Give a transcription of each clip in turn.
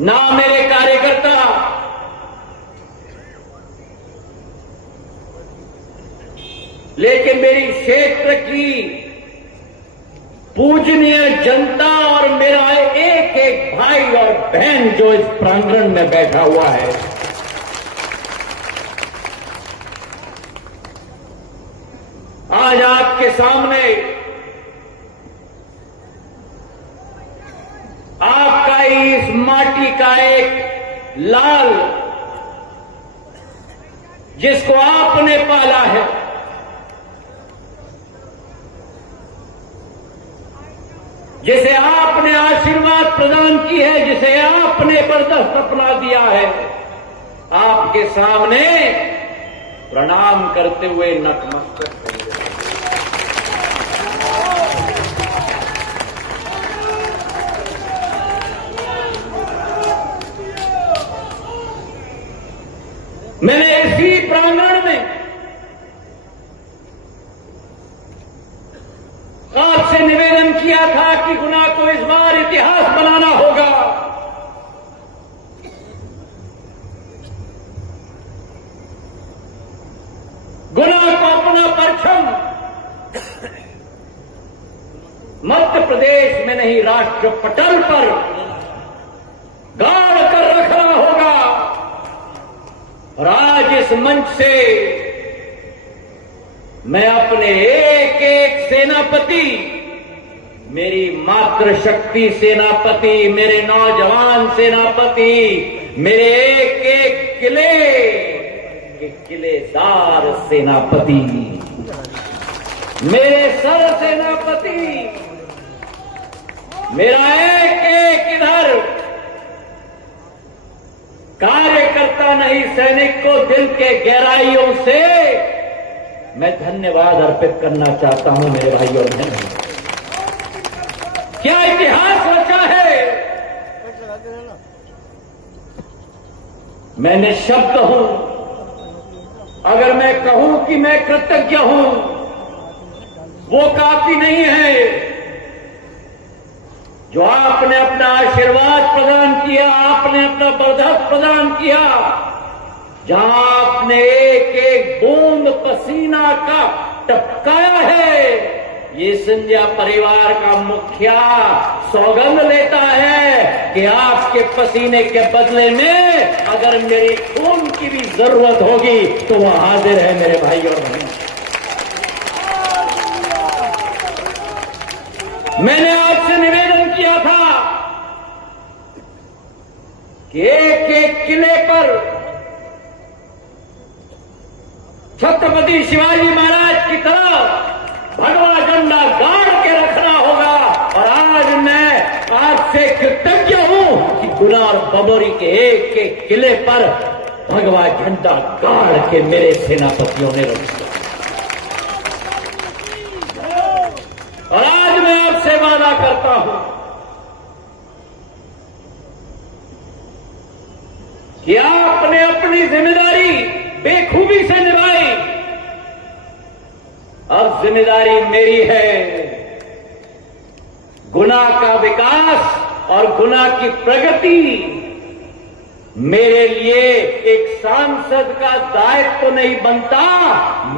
ना मेरे कार्यकर्ता, लेकिन मेरी क्षेत्र की पूजनीय जनता और मेरा एक एक भाई और बहन जो इस प्रांगण में बैठा हुआ है, आज आपके सामने आपका ही इस माटी का एक लाल, जिसको आपने पाला है, जिसे आपने आशीर्वाद प्रदान की है, जिसे आपने बर्दाश्त अपना दिया है, आपके सामने प्रणाम करते हुए नतमस्तक है। मैंने इसी प्रांगण में आपसे निवेदन किया था कि गुना को इस बार इतिहास बनाना होगा। गुना को अपना परचम मध्य प्रदेश में नहीं, राष्ट्र पटल पर गाड़ कर रखना होगा। और आज इस मंच से मैं अपने एक एक सेनापति, मेरी मातृशक्ति सेनापति, मेरे नौजवान सेनापति, मेरे एक एक किले के किलेदार सेनापति, मेरे सर सेनापति, मेरा एक एक इधर कार्यकर्ता नहीं, सैनिक को दिल के गहराइयों से मैं धन्यवाद अर्पित करना चाहता हूं। मेरे भाई और बहन, क्या इतिहास रचा है। मैं निःशब्द हूं। अगर मैं कहूं कि मैं कृतज्ञ हूं, वो काफी नहीं है। जो आपने अपना आशीर्वाद प्रदान किया, आपने अपना बर्दाश्त प्रदान किया, जहां आपने एक एक बूंद पसीना का टपकाया है, ये सिंधिया परिवार का मुखिया सौगंध लेता है कि आपके पसीने के बदले में अगर मेरी खून की भी जरूरत होगी तो वह हाजिर है। मेरे भाई और बहन, मैंने आपसे निवेदन किया था कि एक एक किले पर छत्रपति शिवाजी महाराज की तरह भगवा झंडा गाड़ के रखना होगा। और आज मैं आपसे कृतज्ञ हूं कि गुना और बमोरी के एक एक किले पर भगवा झंडा गाड़ के मेरे सेनापतियों ने रख दिया। और आज मैं आपसे वादा करता हूं कि आपने अपनी जिम्मेदारी बेखूबी से निभाई। अब जिम्मेदारी मेरी है गुना का विकास और गुना की प्रगति। मेरे लिए एक सांसद का दायित्व तो नहीं बनता,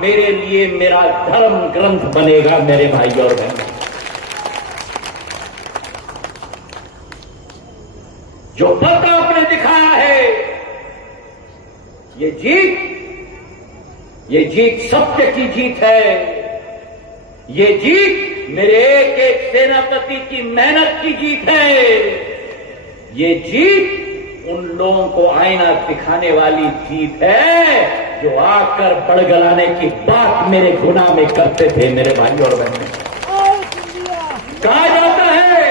मेरे लिए मेरा धर्म ग्रंथ बनेगा। मेरे भाई और बहन, जो पद आपने दिखाया है, ये जीत सत्य की जीत है। ये जीत मेरे एक एक सेनापति की मेहनत की जीत है। ये जीत उन लोगों को आईना दिखाने वाली जीत है जो आकर बड़गलाने की बात मेरे गुना में करते थे। मेरे भाई और बहन, कहा जाता है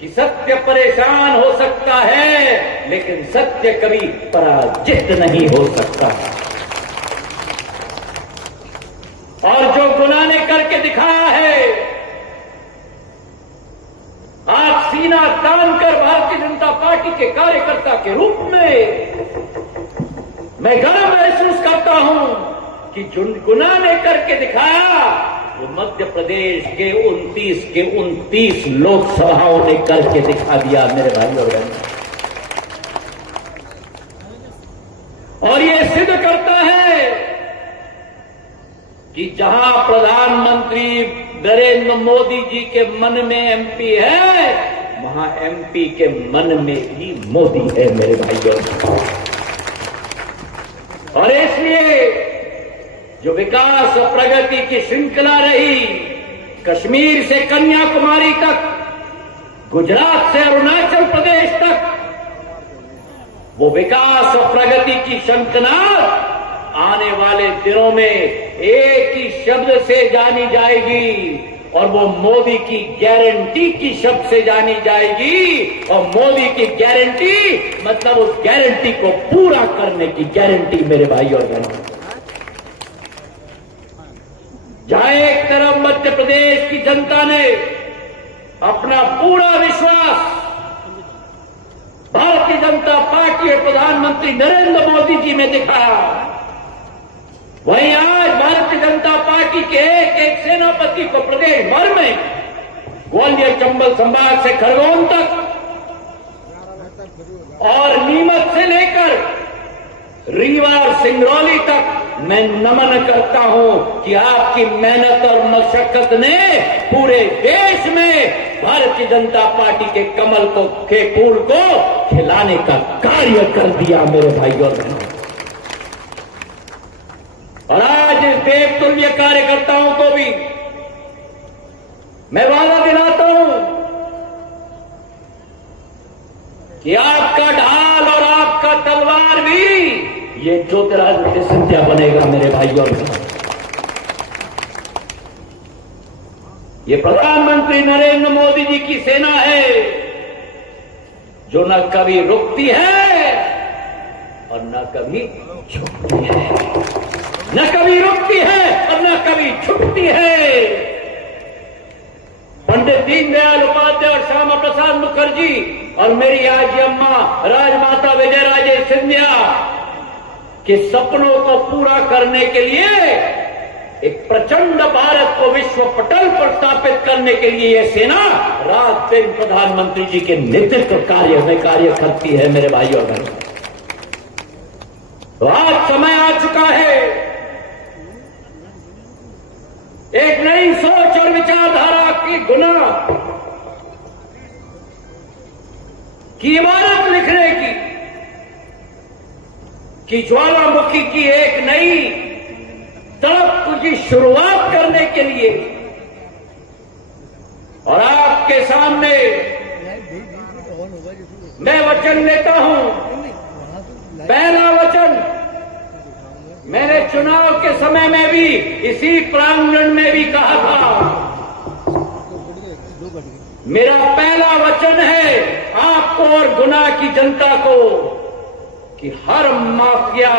कि सत्य परेशान हो सकता है, लेकिन सत्य कभी पराजित नहीं हो सकता। और जो गुना ने करके दिखाया है, आप सीना तान कर भारतीय जनता पार्टी के कार्यकर्ता के रूप में मैं गर्व महसूस करता हूं कि जो गुना ने करके दिखाया वो मध्य प्रदेश के 29 लोकसभाओं ने करके दिखा दिया मेरे भाई और बहनों। और ये सिद्ध करता है कि जहां प्रधानमंत्री नरेंद्र मोदी जी के मन में एमपी है, वहां एमपी के मन में भी मोदी है मेरे भाइयों। और इसलिए जो विकास और प्रगति की श्रृंखला रही, कश्मीर से कन्याकुमारी तक, गुजरात से अरुणाचल प्रदेश तक, वो विकास और प्रगति की श्रृंखला आने वाले दिनों में एक ही शब्द से जानी जाएगी, और वो मोदी की गारंटी की शब्द से जानी जाएगी। और मोदी की गारंटी मतलब उस गारंटी को पूरा करने की गारंटी मेरे भाई और बहनों। जहां एक तरफ मध्य प्रदेश की जनता ने अपना पूरा विश्वास भारतीय जनता पार्टी और प्रधानमंत्री नरेंद्र मोदी जी में दिखाया, वहीं आज भारतीय जनता पार्टी के एक सेनापति को प्रदेश भर में, ग्वालियर चंबल संभाग से खरगोन तक और नीमच से लेकर रीवा और सिंगरौली तक मैं नमन करता हूं कि आपकी मेहनत और मशक्कत ने पूरे देश में भारतीय जनता पार्टी के कमल के फूल को खिलाने का कार्य कर दिया मेरे भाइयों और बहनों। और आज इस देवतुल्य कार्यकर्ताओं को भी मैं वादा दिलाता हूं कि आपका ढाल और आपका तलवार भी ये ज्योतिरादित्य सिंधिया बनेगा मेरे भाइयों और बहनों। ये प्रधानमंत्री नरेंद्र मोदी जी की सेना है जो न कभी रुकती है और न कभी झुकती है, न कभी रुकती है और न कभी झुकती है। पंडित दीनदयाल उपाध्याय और श्यामा प्रसाद मुखर्जी और मेरी आजी अम्मा राजमाता विजयराजे सिंधिया के सपनों को पूरा करने के लिए, एक प्रचंड भारत को विश्व पटल पर स्थापित करने के लिए यह सेना रात दिन प्रधानमंत्री जी के नेतृत्व कार्य में कार्य करती है मेरे भाइयों और बहनों। तो आज समय आ चुका है एक नई सोच और विचारधारा की गुना की इमारत लिखने की ज्वालामुखी की एक नई तरफ की शुरुआत करने के लिए। और आपके सामने मैं वचन लेता हूं। पहला वचन मैंने चुनाव के समय में भी इसी प्रांगण में भी कहा था। मेरा पहला वचन है आपको और गुना की जनता को कि हर माफिया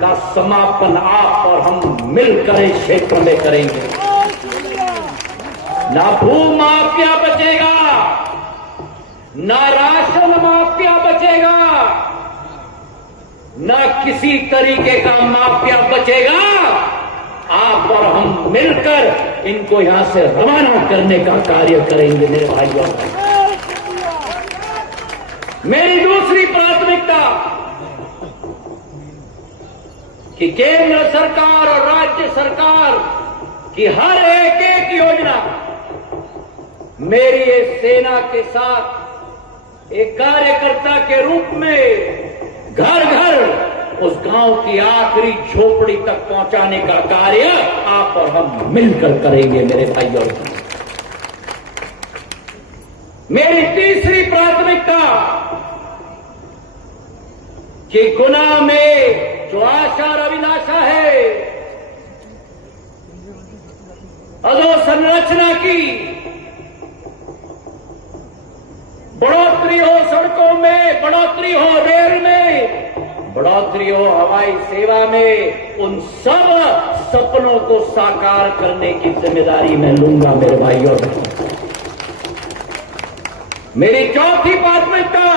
का समापन आप और हम मिलकर इस क्षेत्र में करेंगे। ना भू माफिया बचेगा, ना राशन माफिया बचेगा, ना किसी तरीके का माफिया बचेगा। आप और हम मिलकर इनको यहां से रवाना करने का कार्य करेंगे मेरे भाइयों। मेरी दूसरी प्राथमिकता कि केंद्र सरकार और राज्य सरकार की हर एक योजना मेरी इस सेना के साथ एक कार्यकर्ता के रूप में घर घर उस गांव की आखिरी झोपड़ी तक पहुंचाने का कार्य आप और हम मिलकर करेंगे मेरे भाइयों। मेरी तीसरी प्राथमिकता कि गुना में जो आशा और अभिलाषा है अधोसंरचना की, बढ़ोतरी हो सड़कों में, बढ़ोतरी हो रेल में, बढ़ोतरी हो हवाई सेवा में, उन सब सपनों को साकार करने की जिम्मेदारी मैं लूंगा मेरे भाइयों। मेरी चौथी प्राथमिकता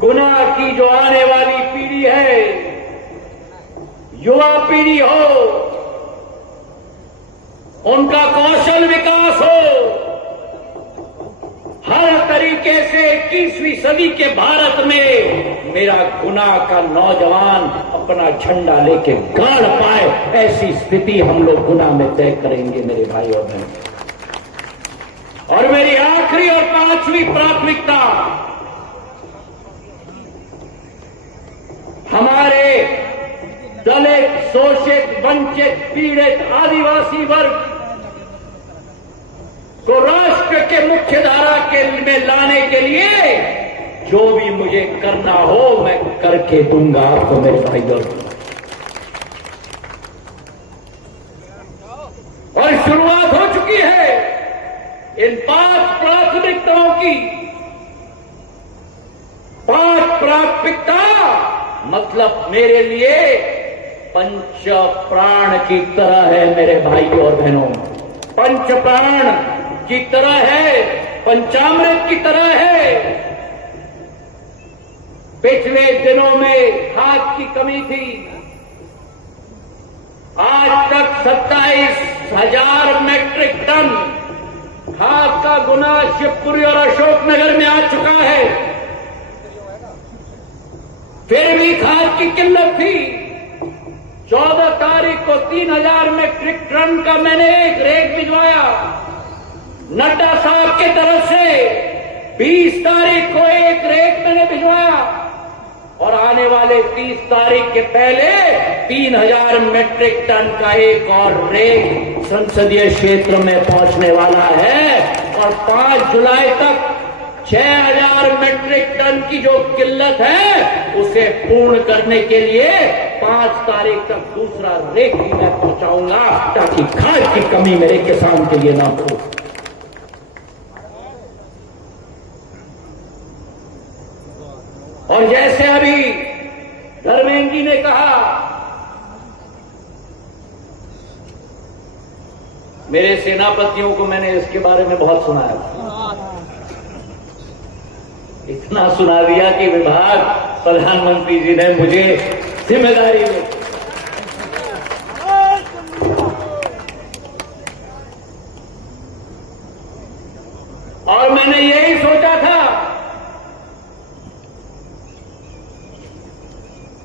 गुना की जो आने वाली पीढ़ी है युवा पीढ़ी हो, उनका कौशल विकास हो, हर तरीके से 21वीं सदी के भारत में मेरा गुना का नौजवान अपना झंडा लेके गाड़ पाए, ऐसी स्थिति हम लोग गुना में तय करेंगे मेरे भाई और बहन। और मेरी आखिरी और 5वीं प्राथमिकता हमारे दलित, शोषित, वंचित, पीड़ित, आदिवासी वर्ग को राष्ट्र के मुख्य धारा के में लाने के लिए जो भी मुझे करना हो मैं करके दूंगा आपको मेरे भाई और शुरुआत हो चुकी है इन 5 प्राथमिकताओं की। 5 प्राथमिकता मतलब मेरे लिए पंच प्राण की तरह है मेरे भाई और बहनों, पंच प्राण की तरह है, पंचामृत की तरह है। पिछले दिनों में खाद की कमी थी, आज तक 27,000 मैट्रिक टन खाद का गुना शिवपुरी और अशोकनगर में आ चुका है। फिर भी खाद की किल्लत थी। 14 तारीख को 3,000 मैट्रिक टन का मैंने एक रेक भिजवाया नड्डा साहब की तरफ से। 20 तारीख को एक रेक मैंने भिजवाया और आने वाले 30 तारीख के पहले 3,000 मैट्रिक टन का एक और रेक संसदीय क्षेत्र में पहुंचने वाला है। और 5 जुलाई तक 6,000 मैट्रिक टन की जो किल्लत है उसे पूर्ण करने के लिए 5 तारीख तक दूसरा रेक भी मैं पहुंचाऊंगा ताकि खाद की कमी मेरे किसान के लिए ना हो। और जैसे अभी धर्मेंद्र जी ने कहा, मेरे सेनापतियों को मैंने इसके बारे में बहुत सुनाया, इतना सुना दिया कि विभाग प्रधानमंत्री जी ने मुझे जिम्मेदारी दी। और मैंने यही सोचा था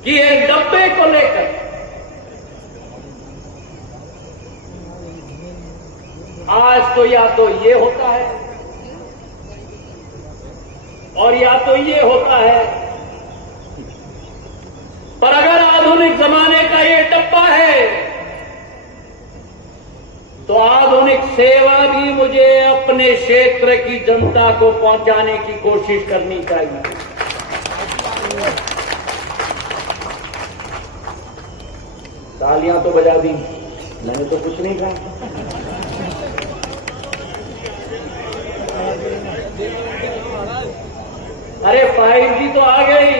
कि ये डब्बे को लेकर आज तो या तो ये होता है और या तो ये होता है, पर अगर आधुनिक जमाने का ये डब्बा है तो आधुनिक सेवा भी मुझे अपने क्षेत्र की जनता को पहुंचाने की कोशिश करनी चाहिए। तालियां तो बजा दी, मैंने तो कुछ नहीं कहा। अरे 5G तो आ गई,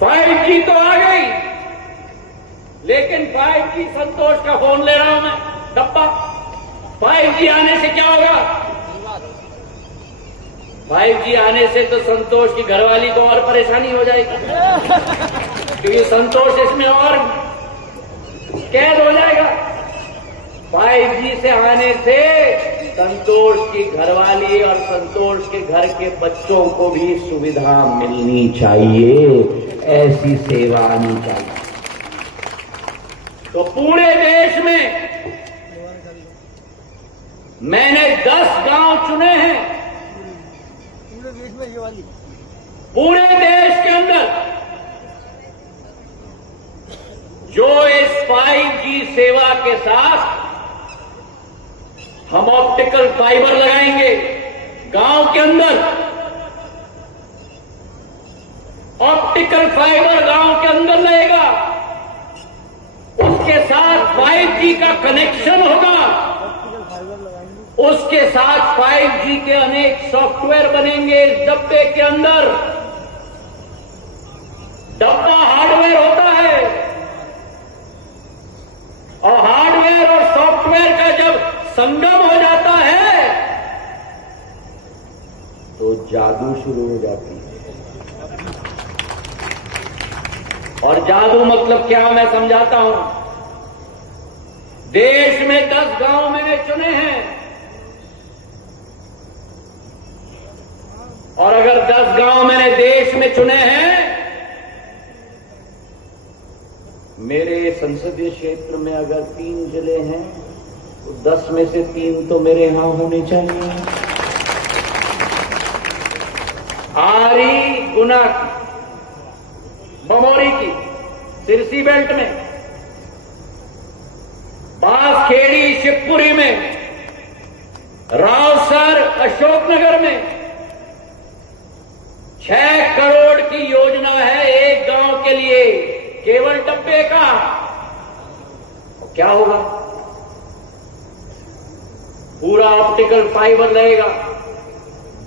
5G तो आ गई, लेकिन 5G संतोष का फोन ले रहा हूं मैं, डब्बा। 5G आने से क्या होगा? 5G आने से तो संतोष की घरवाली को और परेशानी हो जाएगी, क्योंकि संतोष इसमें और कैद हो जाएगा। 5G से आने से संतोष की घरवाली और संतोष के घर के बच्चों को भी सुविधा मिलनी चाहिए, ऐसी सेवा आनी चाहिए। तो पूरे देश में मैंने 10 गांव चुने हैं, पूरे देश के अंदर जो इस 5G सेवा के साथ हम ऑप्टिकल फाइबर लगाएंगे। गांव के अंदर ऑप्टिकल फाइबर गांव के अंदर लगेगा, उसके साथ 5G का कनेक्शन होगा, उसके साथ 5G के अनेक सॉफ्टवेयर बनेंगे इस डब्बे के अंदर। डब्बा हार्डवेयर होता है और हार्डवेयर और सॉफ्टवेयर का जब संगम हो जाता है तो जादू शुरू हो जाती है। और जादू मतलब क्या, मैं समझाता हूं। देश में 10 गांव मैंने चुने हैं, और अगर 10 गांव मैंने देश में चुने हैं, मेरे संसदीय क्षेत्र में अगर 3 जिले हैं तो 10 में से 3 तो मेरे यहां होने चाहिए। आरी गुना की, बमोरी की, सिरसी बेल्ट में, बांसखेड़ी शिवपुरी में, रावसर अशोकनगर में 6 करोड़ की योजना है एक गांव के लिए, केवल डब्बे का। क्या होगा? पूरा ऑप्टिकल फाइबर लगेगा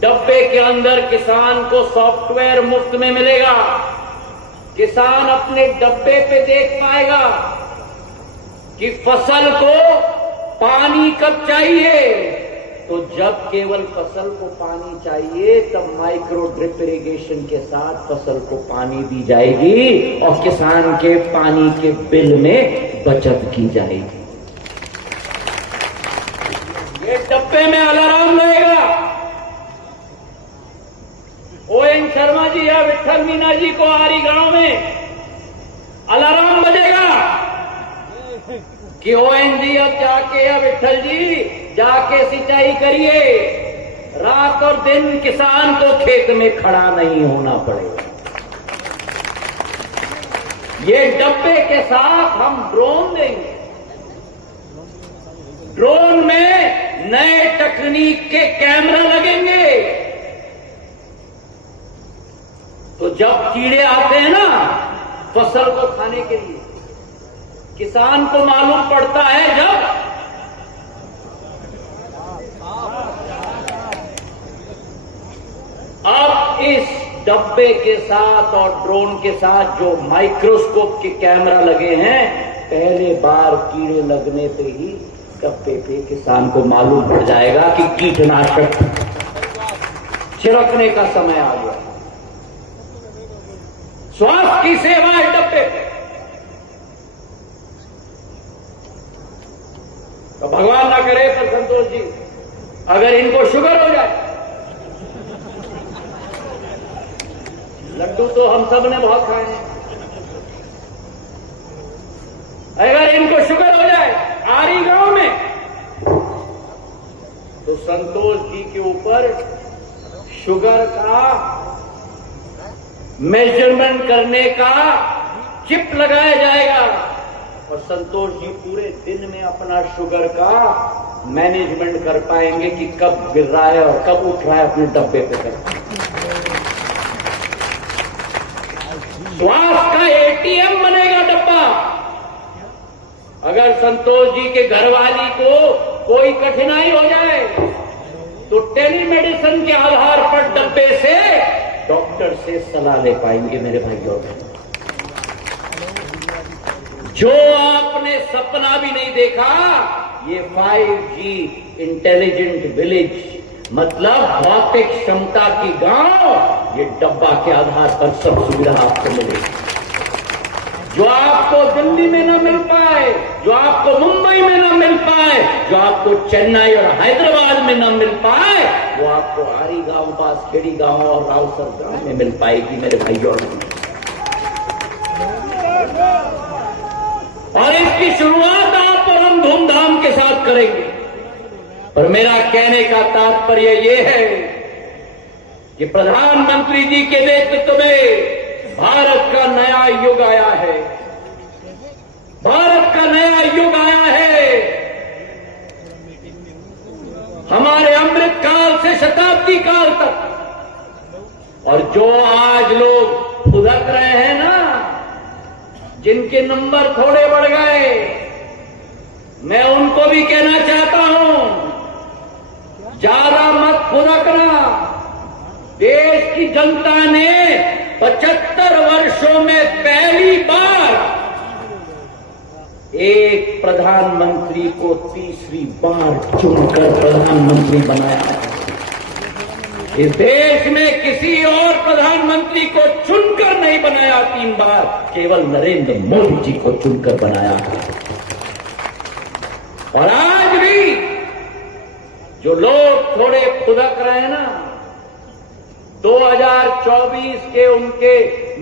डब्बे के अंदर, किसान को सॉफ्टवेयर मुफ्त में मिलेगा। किसान अपने डब्बे पे देख पाएगा कि फसल को पानी कब चाहिए। तो जब केवल फसल को पानी चाहिए तब माइक्रो ड्रिप इरिगेशन के साथ फसल को पानी दी जाएगी और किसान के पानी के बिल में बचत की जाएगी। ये डब्बे में अलार्म रहेगा। ओएन शर्मा जी या विठल मीना जी को आरी गांव में अलार्म बजेगा कि ओएन जी अब जाके या विठल जी जाके सिंचाई करिए, रात और दिन किसान को खेत में खड़ा नहीं होना पड़ेगा। ये डब्बे के साथ हम ड्रोन देंगे। ड्रोन में नए तकनीक के कैमरा लगेंगे, तो जब कीड़े आते हैं ना फसल को खाने के लिए, किसान को मालूम पड़ता है जब अब इस डब्बे के साथ और ड्रोन के साथ जो माइक्रोस्कोप के कैमरा लगे हैं, पहले बार कीड़े लगने पे ही डब्बे पे किसान को मालूम पड़ जाएगा कि कीटनाशक छिड़कने का समय आ गया। स्वास्थ्य की सेवा है डब्बे पे। तो भगवान ना करे पर संतोष जी, अगर इनको शुगर हो जाए, लड्डू तो हम सब ने बहुत खाए हैं, अगर इनको शुगर हो जाए आरी गांव में, तो संतोष जी के ऊपर शुगर का मेजरमेंट करने का चिप लगाया जाएगा और संतोष जी पूरे दिन में अपना शुगर का मैनेजमेंट कर पाएंगे कि कब गिर रहा है और कब उठ रहा है अपने डब्बे पे कर। स्वास्थ्य का एटीएम बनेगा डब्बा। अगर संतोष जी के घरवाली को कोई कठिनाई हो जाए तो टेलीमेडिसिन के आधार पर डब्बे से डॉक्टर से सलाह ले पाएंगे। मेरे भाइयों, जो आपने सपना भी नहीं देखा, ये 5G इंटेलिजेंट विलेज मतलब भौतिक क्षमता की गांव, ये डब्बा के आधार पर सब सुविधा आपको मिलेगी। जो आपको दिल्ली में ना मिल पाए, जो आपको मुंबई में ना मिल पाए, जो आपको चेन्नई और हैदराबाद में ना मिल पाए, वो आपको आरी गांव, बांसखेड़ी गांव और रावसर गांव में मिल पाएगी। मेरे भाइयों, और इसकी शुरुआत आप और हम धूमधाम के साथ करेंगे। पर मेरा कहने का तात्पर्य ये है कि प्रधानमंत्री जी के नेतृत्व में भारत का नया युग आया है। भारत का नया युग आया है। हमारे अमृत काल से शताब्दी काल तक। और जो आज लोग फुदक रहे हैं ना, जिनके नंबर थोड़े बढ़ गए, मैं उनको भी कहना चाहता हूं, ज्यादा मत फुदकना। देश की जनता ने 75 वर्षों में पहली बार एक प्रधानमंत्री को तीसरी बार चुनकर प्रधानमंत्री बनाया है। इस देश में किसी और प्रधानमंत्री को चुनकर नहीं बनाया 3 बार, केवल नरेंद्र मोदी जी को चुनकर बनाया है। और आज भी जो लोग थोड़े खुदक रहे हैं ना, 2024 के उनके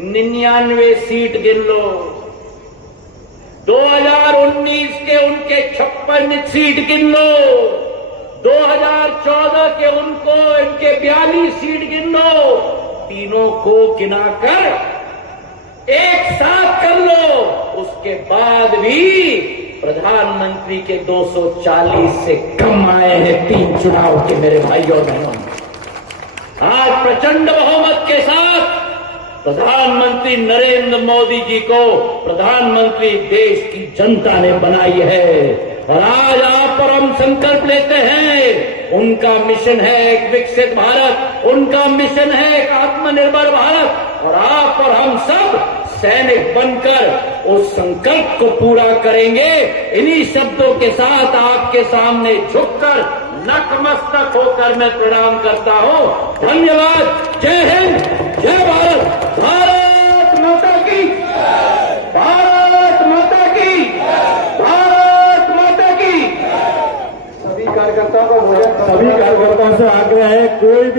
99 सीट गिन लो, 2019 के उनके 56 सीट गिन लो, 2014 के उनको इनके 42 सीट गिन लो, तीनों को गिनाकर एक साथ कर लो, उसके बाद भी प्रधानमंत्री के 240 से कम आए हैं 3 चुनाव के मेरे भाइयों और बहनों। आज प्रचंड बहुमत के साथ प्रधानमंत्री नरेंद्र मोदी जी को प्रधानमंत्री देश की जनता ने बनाई है। और आज आप और हम संकल्प लेते हैं, उनका मिशन है एक विकसित भारत, उनका मिशन है एक आत्मनिर्भर भारत, और आप और हम सब सैनिक बनकर उस संकल्प को पूरा करेंगे। इन्हीं शब्दों के साथ आपके सामने झुककर नतमस्तक होकर मैं प्रणाम करता हूं। धन्यवाद। जय हिंद, जय भारत, भारत माता की, भारत माता की, भारत माता की। सभी कार्यकर्ताओं से आग्रह है, कोई भी